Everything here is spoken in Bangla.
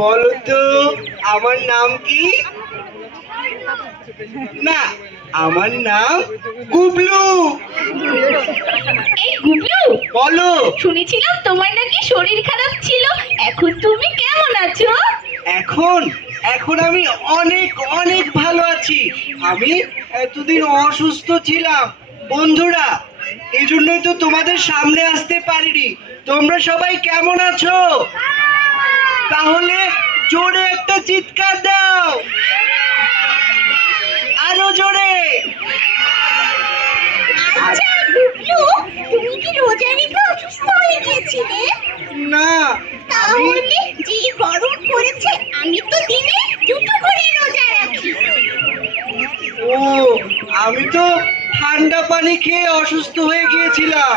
বলো তো আমার নাম কি? না, আমার নাম গুবলু। এই গুবলু, বলো। শুনেছিলাম তোমার নাকি শরীর খারাপ ছিল, এখন তুমি কেমন আছো? এখন এখন আমি অনেক অনেক ভালো আছি। আমি এতদিন অসুস্থ ছিলাম বন্ধুরা, এই জন্যই তো তোমাদের সামনে আসতে পারিনি। তোমরা সবাই কেমন আছো? তাহলে জোরে একটা চিৎকার দাও, আরো জোরে। আচ্ছা গুবলু, তুমি কি রোজা রেখে অসুস্থ হয়ে গিয়েছিলে? না, আমি তাহলে যে গরম পড়েছে, আমি তো দিনে দুটো করে রোজা রাখি। ও আমি তো ঠান্ডা পানি খেয়ে অসুস্থ হয়ে গিয়েছিলাম।